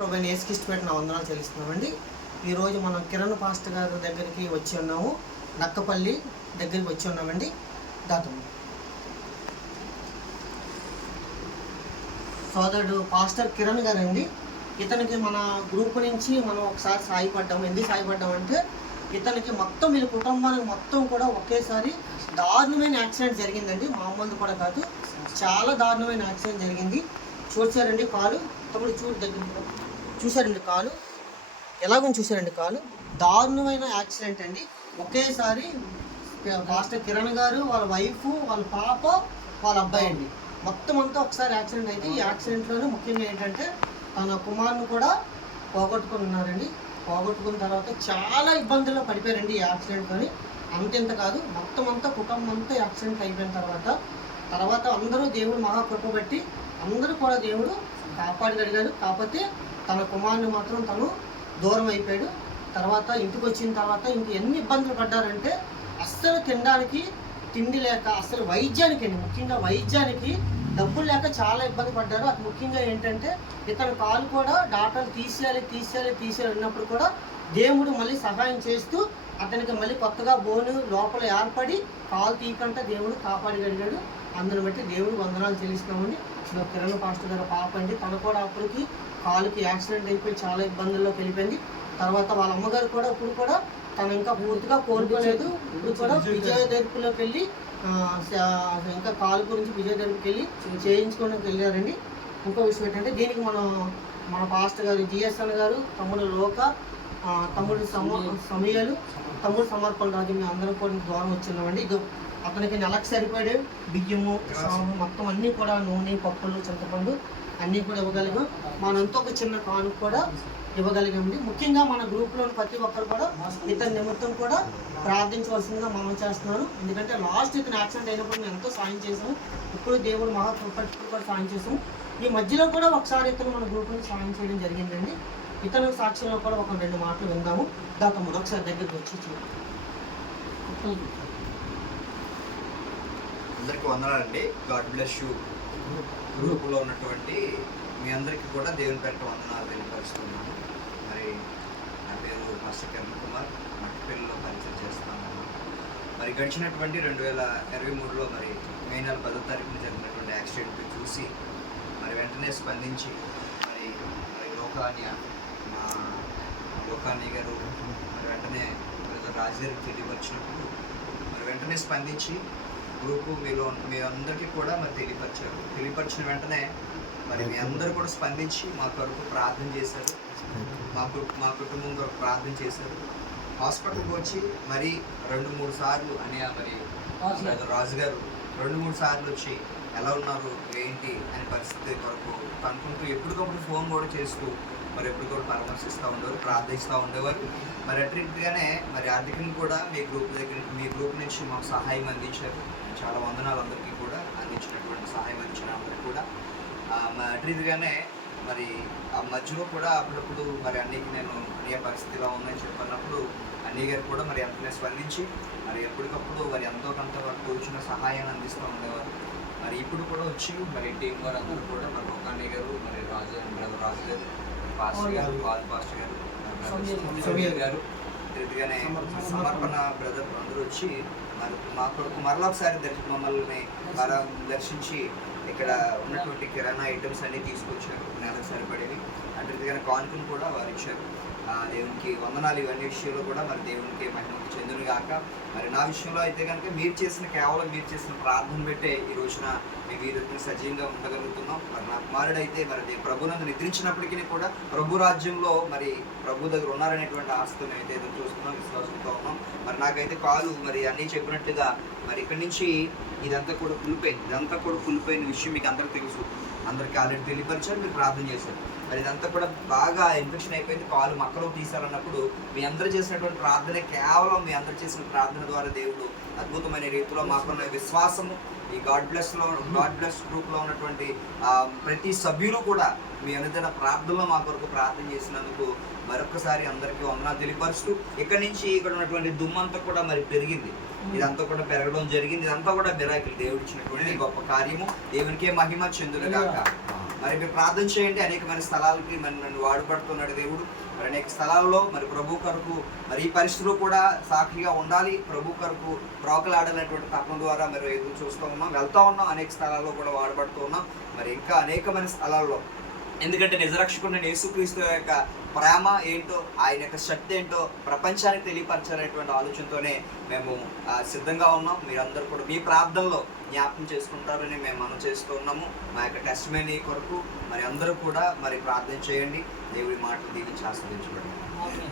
ప్రభువైన యేసుక్రీస్తు పెట్టిన వందనాలు చెల్లిస్తున్నామండి. ఈరోజు మనం కిరణ్ పాస్టర్ గారి దగ్గరికి వచ్చి ఉన్నాము. నక్కపల్లి దగ్గరికి వచ్చి ఉన్నామండి. దాతము సోదరుడు పాస్టర్ కిరణ్ గారండి. ఇతనికి మన గ్రూప్ నుంచి మనం ఒకసారి సాయపడ్డాము. ఎందుకు సాయపడ్డామంటే ఇతనికి మొత్తం వీళ్ళ కుటుంబానికి మొత్తం కూడా ఒకేసారి దారుణమైన యాక్సిడెంట్ జరిగిందండి. మామూలుది కూడా కాదు, చాలా దారుణమైన యాక్సిడెంట్ జరిగింది. చూసారండి కాలు, తమ్ముడు చూడు దగ్గర చూసారండి కాలు, ఎలాగో చూసారండి కాలు. దారుణమైన యాక్సిడెంట్ అండి. ఒకేసారి పాస్టర్ కిరణ్ గారు, వాళ్ళ వైఫ్, వాళ్ళ పాప, వాళ్ళ అబ్బాయి అండి మొత్తం అంతా ఒకసారి యాక్సిడెంట్ అయితే ఈ యాక్సిడెంట్లోనే ముఖ్యంగా ఏంటంటే తన కుమారుని కూడా పోగొట్టుకుని ఉన్నారండి. పోగొట్టుకున్న తర్వాత చాలా ఇబ్బందుల్లో పడిపోయారండి ఈ యాక్సిడెంట్తోని. అంతెంత కాదు, మొత్తం అంతా కుటుంబం అంతా యాక్సిడెంట్ అయిపోయిన తర్వాత అందరూ దేవుడు మహాకృప బట్టి అందరూ కూడా దేవుడు కాపాడగలిగాడు. కాకపోతే తన కుమారుని మాత్రం తను దూరం అయిపోయాడు. తర్వాత ఇంటికి వచ్చిన తర్వాత ఇంక ఎన్ని ఇబ్బందులు పడ్డారంటే అస్సలు తినడానికి తిండి లేక, అసలు వైద్యానికి అండి, ముఖ్యంగా వైద్యానికి డబ్బులు లేక చాలా ఇబ్బంది పడ్డారు. అది ముఖ్యంగా ఏంటంటే ఇతని కాలు కూడా డాక్టర్లు తీసేయాలి అన్నప్పుడు కూడా దేవుడు మళ్ళీ సహాయం చేస్తూ అతనికి మళ్ళీ కొత్తగా బోను లోపల ఏర్పడి కాలు తీయకుండా దేవుడు కాపాడగలిగాడు. అందుని బట్టి దేవుడు వందనాలు చెల్లిస్తున్నామండి. కిరణ్ పాస్టర్ గారు పాప అండి, తను కూడా అప్పటికి కాలుకి యాక్సిడెంట్ అయిపోయి చాలా ఇబ్బందుల్లోకి వెళ్ళిపోయింది. తర్వాత వాళ్ళ అమ్మగారు కూడా ఇప్పుడు కూడా తను ఇంకా పూర్తిగా కోలుకోలేదు. ఇప్పుడు కూడా విజయదర్పులోకి వెళ్ళి ఇంకా కాలు గురించి విజయదర్పుకి వెళ్ళి చేయించుకోవడానికి వెళ్ళారండి. ఇంకో విషయం ఏంటంటే దీనికి మన పాస్టర్ గారు జిఎస్ఎన్ గారు, తమ్ముడు లోక, తమ్ముడు సమయాలు, తమ్ముడు సమర్పణ రాజు, మేము అందరం కూడా దూరం వచ్చిన్నామండి. అతనికి నెలకు సరిపడే బియ్యము, మొత్తం అన్నీ కూడా నూనె, పప్పులు, చింతపండు అన్నీ కూడా ఇవ్వగలిగాం. మనంతా ఒక చిన్న కాను కూడా ఇవ్వగలిగామండి. ముఖ్యంగా మన గ్రూప్లోని ప్రతి ఒక్కరు కూడా ఇతని నిమిత్తం కూడా ప్రార్థించవలసిందిగా మనం చేస్తున్నాను. ఎందుకంటే లాస్ట్ ఇతను యాక్సిడెంట్ అయినప్పుడు మేము ఎంతో సాయం చేసాము. ఇప్పుడు దేవుడు మహాకృపకు కూడా సాయం చేసాము. ఈ మధ్యలో కూడా ఒకసారి ఇతను మన గ్రూప్ నుంచి సాయం చేయడం జరిగిందండి. ఇతను సాక్ష్యంలో కూడా ఒక 2 మాటలు విందాము. దాకా ఒకసారి దగ్గరికి వచ్చి అందరికీ వందనాలండి. God bless you. గ్రూపులో ఉన్నటువంటి మీ అందరికీ కూడా దేవుని పేరిట వందనాలు తెలియపరుస్తున్నాను. మరి నా పేరు పాస్టర్ కిరణ్ కుమార్, నక్కపల్లిలో పరిచయం చేస్తున్నాను. మరి గడిచినటువంటి 2023లో మరి మే నెల 10వ తారీఖున జరిగినటువంటి యాక్సిడెంట్ చూసి మరి వెంటనే స్పందించి మరి లోకాని గారు మరి వెంటనే రాజుగారికి తెలియపరిచినప్పుడు మరి వెంటనే స్పందించి గ్రూపు మీ అందరికీ కూడా మరి తెలియపరిచిన వెంటనే మరి మీ అందరూ కూడా స్పందించి మా కొరకు ప్రార్థన చేశారు. మా కుటుంబం కొరకు ప్రార్థన చేశారు. హాస్పిటల్కి వచ్చి మరి 2-3 సార్లు మరి రాజుగారు 2-3 సార్లు వచ్చి ఎలా ఉన్నారు ఏంటి అనే పరిస్థితి కొరకు కనుక్కుంటూ ఎప్పటికప్పుడు ఫోన్ కూడా చేస్తూ మరి ఎప్పటికప్పుడు పరామర్శిస్తూ ఉండేవారు, ప్రార్థిస్తూ ఉండేవారు. మరి అట్రీట్గానే మరి ఆర్థికంగా కూడా మీ గ్రూప్ నుంచి మాకు సహాయం అందించారు. చాలా వందనాలు అందరికీ కూడా అందించినటువంటి సహాయం అందించిన అందరికీ కూడా. అట్రీట్గానే మరి ఆ మధ్యలో కూడా అప్పుడప్పుడు మరి అన్నయ్యకి నేను అన్నయ్య పరిస్థితిలో ఉందని చెప్పినప్పుడు అన్నయ్య గారు కూడా మరి వెంటనే స్పందించి మరి ఎప్పటికప్పుడు మరి ఎంతో కొంత వరకు వచ్చిన సహాయాన్ని అందిస్తూ ఉండేవారు. మరి ఇప్పుడు కూడా వచ్చి మరి టీం వారు అందరూ కూడా మరి లోకాని గారు, మరి రాజు గారు, పాస్టర్ గారు, పాస్టర్ గారు, సమీర్ గారు, రీతిగానే సమర్పణ బ్రదర్ అందరూ వచ్చి మరి మా కొరకు మరలా ఒకసారి మమ్మల్ని దర్శించి ఇక్కడ ఉన్నటువంటి కిరాణా ఐటమ్స్ అన్నీ తీసుకొచ్చారు, నెలకు సరిపడేవి. అటు రీతిగానే కానుకను కూడా వారు ఇచ్చారు. దేవునికి వందనాలు. ఇవన్నీ విషయంలో కూడా మరి దేవునికి మహిమకి చెందును గాక. మరి నా విషయంలో అయితే కనుక కేవలం మీరు చేసిన ప్రార్థన పెట్టే ఈ రోజున మేము వీరిని సజీవంగా ఉండగలుగుతున్నాం. మరి నా కుమారుడైతే మరి ప్రభునందు నిద్రించినప్పటికీ కూడా ప్రభు రాజ్యంలో మరి ప్రభు దగ్గర ఉన్నారనేటువంటి ఆశతో మేమైతే ఎదురు చూస్తున్నాం, విశ్వాసంతో ఉన్నాం. మరి నాకైతే కాలు మరి అన్నీ చెప్పినట్టుగా మరి ఇక్కడి నుంచి ఇదంతా కూడా కులిపోయిన విషయం మీకు అందరికీ తెలుసు. అందరికీ ఆల్రెడీ తెలియపరిచారు, మీరు ప్రార్థన చేశారు. మరి ఇదంతా కూడా బాగా ఇన్ఫెక్షన్ అయిపోయింది. కాలు మక్కలో తీసారన్నప్పుడు మీ అందరూ చేసినటువంటి ప్రార్థన, కేవలం మీ అందరూ చేసిన ప్రార్థన ద్వారా దేవుడు అద్భుతమైన రీతిలో మాకున్న విశ్వాసము, ఈ గాడ్ బ్లెస్ గ్రూప్లో ఉన్నటువంటి ప్రతి సభ్యులు కూడా మీ అనుదిన ప్రార్థనలో మా కొరకు ప్రార్థన చేసినందుకు మరొకసారి అందరికీ వందనాలు తెలియపరుస్తూ ఇక్కడి నుంచి ఇక్కడ ఉన్నటువంటి దుమ్మంతా కూడా మరి పెరిగింది. ఇదంతా కూడా పెరగడం జరిగింది. ఇదంతా కూడా మిరాకిల్, దేవుడు ఇచ్చినటువంటి గొప్ప కార్యము. దేవునికే మహిమ చెందును గాక. మరి మీరు ప్రార్థన చేయండి. అనేకమైన స్థలాలకి మరి నన్ను వాడుపడుతున్నాడు దేవుడు. మరి అనేక స్థలాల్లో మరి ప్రభు కొరకు మరి ఈ పరిస్థితులు కూడా సాక్షిగా ఉండాలి, ప్రభు కొరకు ప్రోకలాడాలనేటువంటి తపన ద్వారా మరి ఎదురు చూస్తూ ఉన్నాం, వెళ్తూ ఉన్నాం. అనేక స్థలాల్లో కూడా వాడబడుతూ ఉన్నాం. మరి ఇంకా అనేకమైన స్థలాల్లో, ఎందుకంటే నిజరక్షకుడిని యేసుక్రీస్తు యొక్క ప్రేమ ఏంటో, ఆయన యొక్క శక్తి ఏంటో ప్రపంచానికి తెలియపరచాలనేటువంటి ఆలోచనతోనే మేము సిద్ధంగా ఉన్నాం. మీరందరూ కూడా మీ ప్రార్థనలో జ్ఞాపకం చేసుకుంటారని మేము మనం చేస్తూ ఉన్నాము. మా యొక్క టెస్టిమనీ కొరకు మరి అందరూ కూడా మరి ప్రార్థన చేయండి. దేవుడి మాటలు దీవించి ఆస్వాదించబడండి.